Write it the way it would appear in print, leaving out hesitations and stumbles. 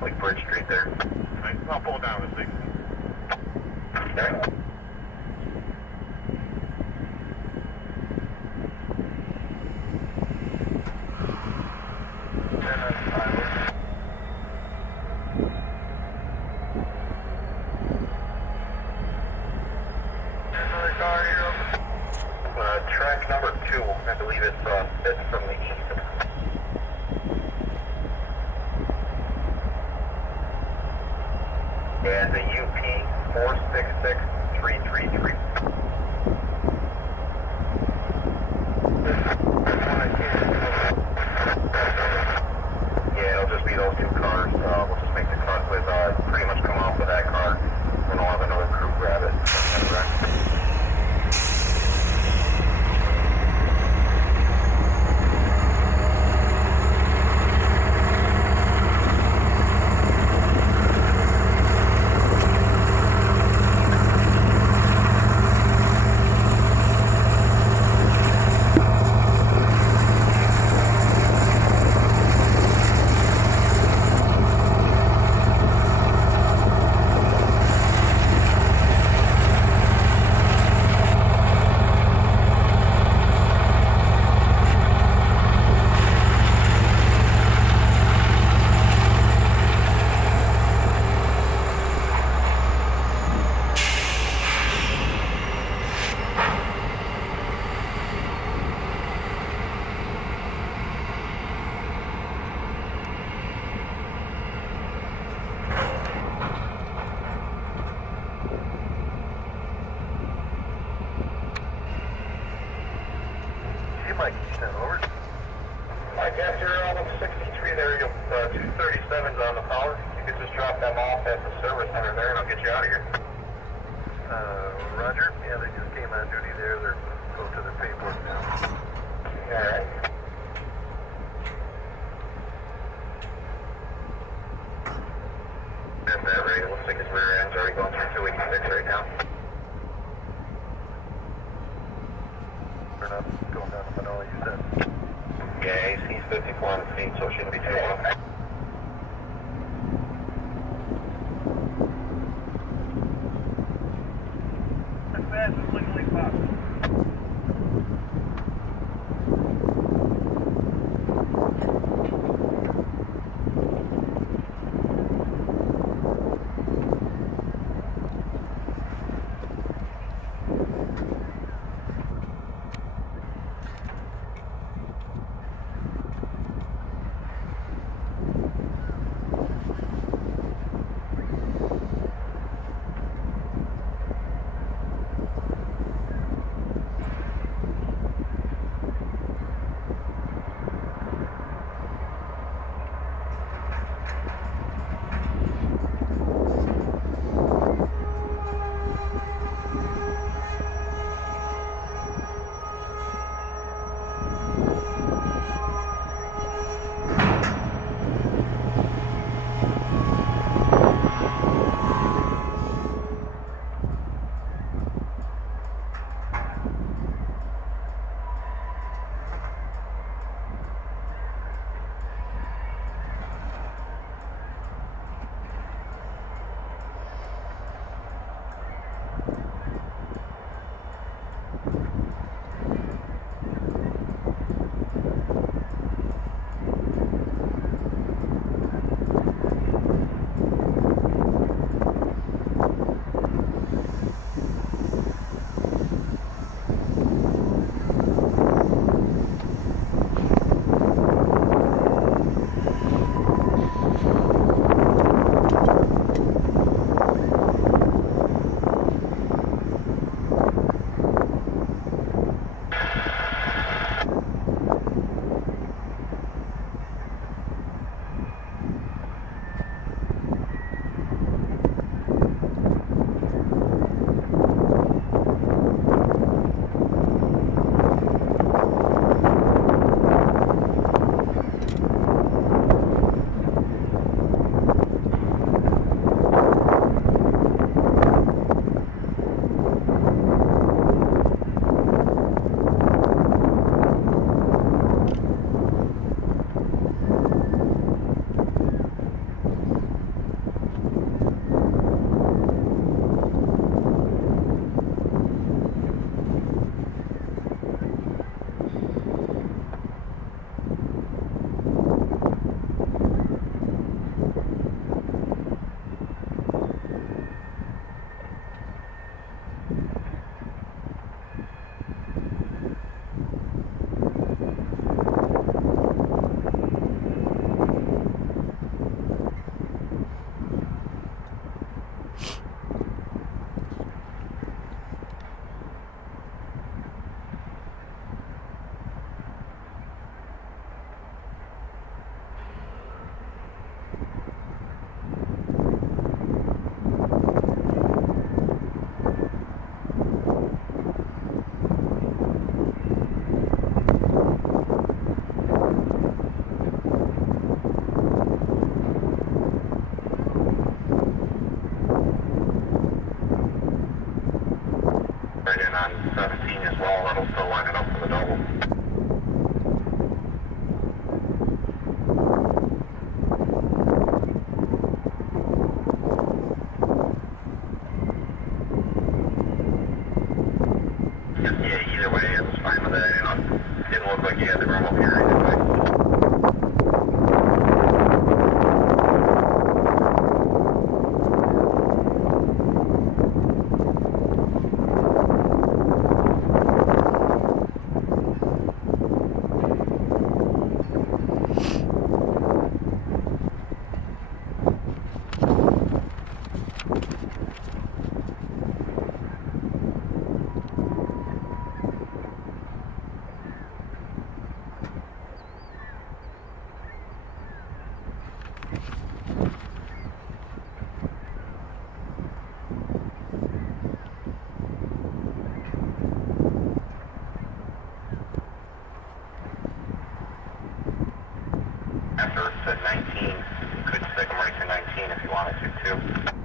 like Bridge Street there. Right, I'll pull down the 60. Okay. Track number 2, I believe it's from the east. And the UP 466333. Yeah, it'll just be those 2 cars. We'll just make the cut with pretty much come off of that car. Then we'll have another crew grab it. Over. I guess you're on 63 there. You got 237s on the power. You could just drop them off at the service center there and I'll get you out of here. Roger. Yeah, they just came on duty there. They're go to their paperwork now. Alright. And that rate looks like his rear end's already going through 286 right now. They're not going down to Manila, you said. Yeah, he's 54 on the feet, so it shouldn't be too long. As fast as legally possible. 19. You could stick them right to 19 if you wanted to, too.